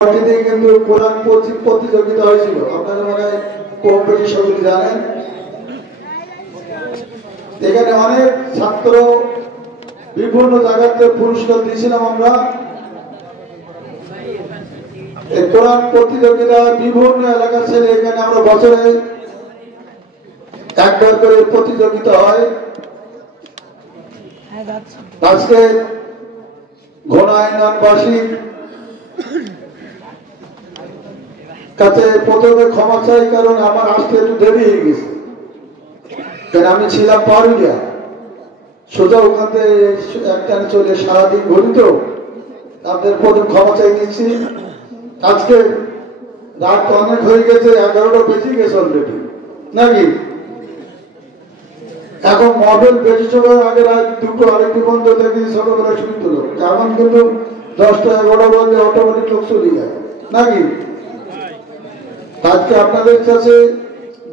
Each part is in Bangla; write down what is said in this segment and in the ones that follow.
কিন্তু কোরআন প্রতিযোগিতা হয়েছিল, আপনারা মনে হয় কম্পিটিশনগুলি জানেন। এখানে অনেক ছাত্র বিভিন্ন জায়গাতে পুরস্কার দিয়েছিলাম আমরা। এই কোরআন প্রতিযোগিতা বিভিন্ন এলাকার ছেলে এখানে আমরা বছরে একবার করে প্রতিযোগিতা হয়। আজকে ঘোড়াইনানবাসী কাছে প্রথমে ক্ষমা চাই, কারণ আমার আসতে একটু দেরি হয়ে গেছে, কারণ আমি ছিলাম পারুলিয়া, সোজা ওখানে একটা চলে সারাদিন ঘুরি, তো আপনাদের প্রথম ক্ষমা চাই নিচ্ছি। আজকে রাত অনেক হয়ে গেছে, 11টা বেজে গেছে অলরেডি নাকি। এখন মডেল বেশি সময় আগে রাত 2টো আরেকটু বন্ধ দেখি ছোটবেলা শুনতে লোক, এখন কিন্তু 10টা 11টা বললে অটোমেটিক লোক চলে যায় নাকি। আজকে আপনাদের কাছে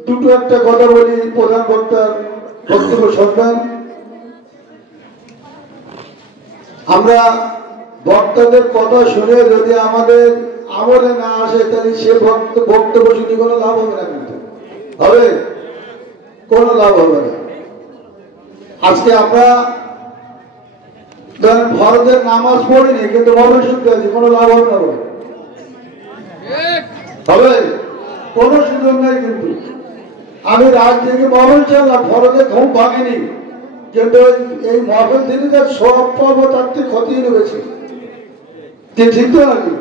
দুটো একটা কথা বলি, প্রধান বক্তার বক্তব্য শুনবেন। আমরা বক্তাদের কথা শুনে যদি আমাদের আমলে না আসে, তাহলে সে বক্তব্য শুনে কোনো লাভ হবে না, কিন্তু হবে কোনো লাভ হবে না। আজকে আমরা ধরেন ফরজের নামাজ পড়িনি, কিন্তু মনে শুনতে আছি, কোনো লাভ হবে না, হবে কোনো সুযোগ নেই। কিন্তু আমি রাত থেকে মহল চালাম, ফরজে ঘুম ভাঙিনি, কিন্তু এই মহল থেকে তার সব পাবো, তার থেকে ক্ষতি নেবেছে, ঠিক তো নাকি।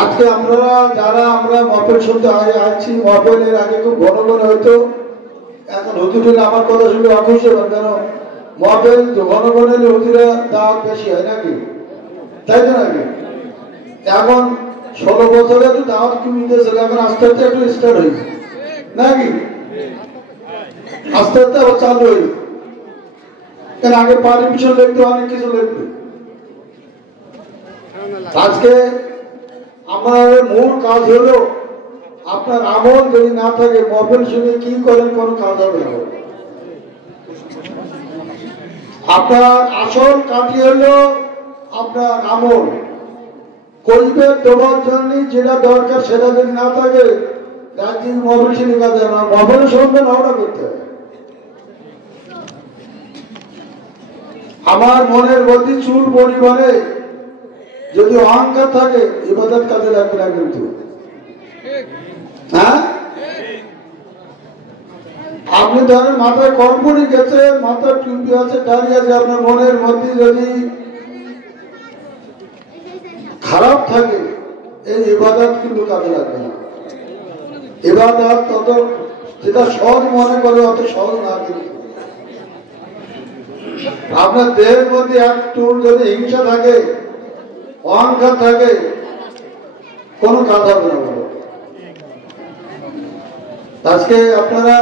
আজকে আমরা যারা আমরা মহফিল শুনতে আসছি, মহফিলের আগে খুব ঘন ঘন হইতো, এখন হুজুরের আমার কথা শুনে অখুশি হবেন, কেন মহফিল ঘন ঘন হলে হুজুরা দাওয়াত বেশি হয় নাকি, তাই তো নাকি। এখন 16 বছরে একটু দাওয়াত কমিয়েছিল, এখন আস্তে আস্তে একটু স্টার্ট হয়েছে নাকি, আস্তে আস্তে আবার চালু হয়েছে। কারণ আগে পারমিশন লিখতে, অনেক কিছু লিখতে। আজকে আমার মূল কাজ হলো, আপনার আমল যদি না থাকে, মহফিল শুনে কি করেন, কোনো কাজ হবে না। আপনার আসল কাজই হলো আপনার আমল করবে, তোমার জন্য যেটা দরকার সেটা যদি না থাকে, রাজনীতি মহফিল শুনে কাজ হবে না। মহফিলের সঙ্গে নাওটা করতে হবে। আমার মনের গতি চুল পরিমাণে যদি অহংকার থাকে, ইবাদত কাজে লাগবে না, কিন্তু হ্যাঁ। আপনি ধরেন মাথায় কর্পূরি গেছে, মাথায় টুপি আছে, দাড়ি আছে, আপনার মনের মধ্যে যদি খারাপ থাকে, এই ইবাদত কিন্তু কাজে লাগবে না। ইবাদত তত যেটা সহজ মনে করে, অত সহজ না। কিন্তু আপনার দেহের মধ্যে একটু যদি হিংসা থাকে, অহংকার থাকে, কোনো কাজ হবে না। আজকে আপনারা,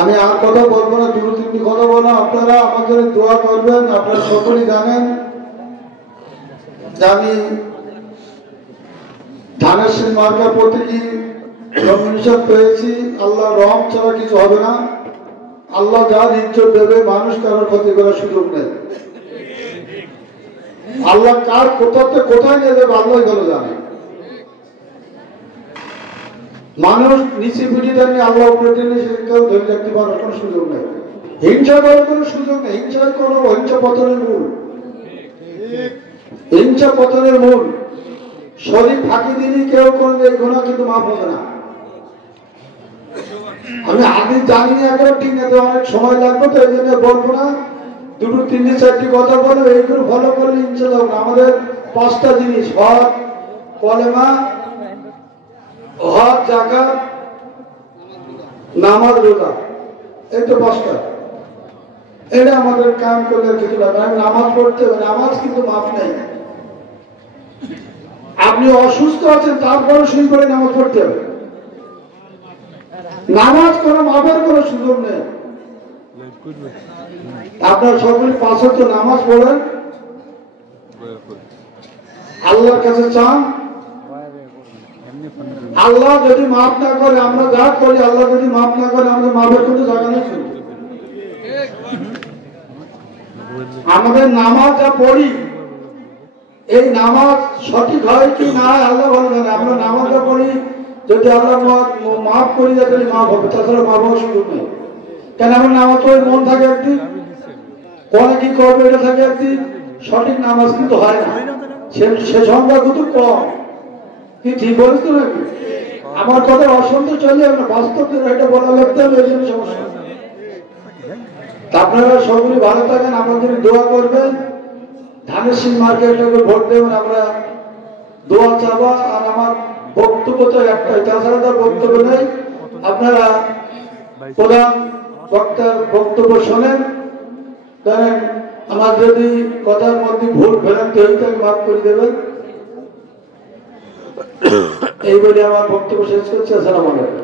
আমি আর কথা বলবো না, 2-3টি কথা বলবো। আপনারা আমার জন্য দোয়া করবেন। আপনারা সকলেই জানেন যে আমি ধানের মার্কা প্রতীকী নমিনেশন পেয়েছি। আল্লাহ রহম ছাড়া কিছু হবে না। আল্লাহ যা ইজ্জত দেবে, মানুষ কারোর ক্ষতি করার সুযোগ নেই। আল্লাহ কার কোথায় নিয়ে যাবে, আল্লাহ ভালো জানে। মানুষ নিচে পিটিয়ে নিয়ে আল্লাহ উপরে টেনে সেটাকেও ধরে রাখতে পারার কোনো সুযোগ নেই। হিংসা করার কোনো সুযোগ নেই। হিংসা পতনের মূল, হিংসা পতনের মূল। শরীর ফাঁকি দিলে কেউ করবে, এই গুনাহ কিন্তু মাফ হবে না। আমি আগে জানি না, এখন ঠিক না, অনেক সময় লাগবে, তো এই জন্য বলবো না। 2-3-4টি কথা বলবো, এইগুলো ফলো করলে ইনশাআল্লাহ আমাদের 5টা জিনিস: হক, কলেমা, হক, যাকাত, নামাজ, রোজা। এই তো 5টা। এটা আমাদের কাম করলে কিছু লাগবে। আমি নামাজ পড়তে হবে, নামাজ কিন্তু মাফ নেই। আপনি অসুস্থ আছেন, তারপরে শুরু করে নামাজ পড়তে হবে। নামাজ কোনো মাফের কোনো সুযোগ নেই। আপনার সকলে 5 ওয়াক্ত নামাজ পড়েন, আল্লাহর কাছে চান। আল্লাহ যদি মাফ না করে, আমরা যা করি, আল্লাহ যদি মাফ না করে, আমাদের মাফের কোনো জায়গা নেই। আমাদের নামাজ যা পড়ি, এই নামাজ সঠিক হয় কি না আল্লাহ ভালো জানে। আমরা নামাজটা পড়ি, যদি আল্লাহ মাফ করি যাতে মাফ হবে, তাছাড়া মাফ হওয়ার সুযোগ নেই। কেন আমার নামাজ পড়ে মন থাকে একদিন, কোনে কি করবে এটা থাকে একদিন, সঠিক নামাজ কিন্তু হয় না, সে সংখ্যা কিন্তু কম। কি ঠিক বলিস তো নাকি? আমার কথা অসন্তোষ চলে যাবে না, বাস্তব এটা বলা লাগতে হবে, এই জন্য সমস্যা। আপনারা সকলে ভালো থাকেন, আমাদের দোয়া করবেন, ধানের শীষ মার্কেটটাকে ভোট দেবেন, আমরা দোয়া চাবা। আর আমার বক্তব্য তো একটাই, তাছাড়া তার বক্তব্য নেই। আপনারা প্রধান বক্তার বক্তব্য শোনেন, জানেন আমার যদি কথার মধ্যে ভুল ভ্রান্তি হয়ে থাকে মাফ করে দেবেন। এই বলে আমার বক্তব্য শেষ করছি। আসসালামু আলাইকুম।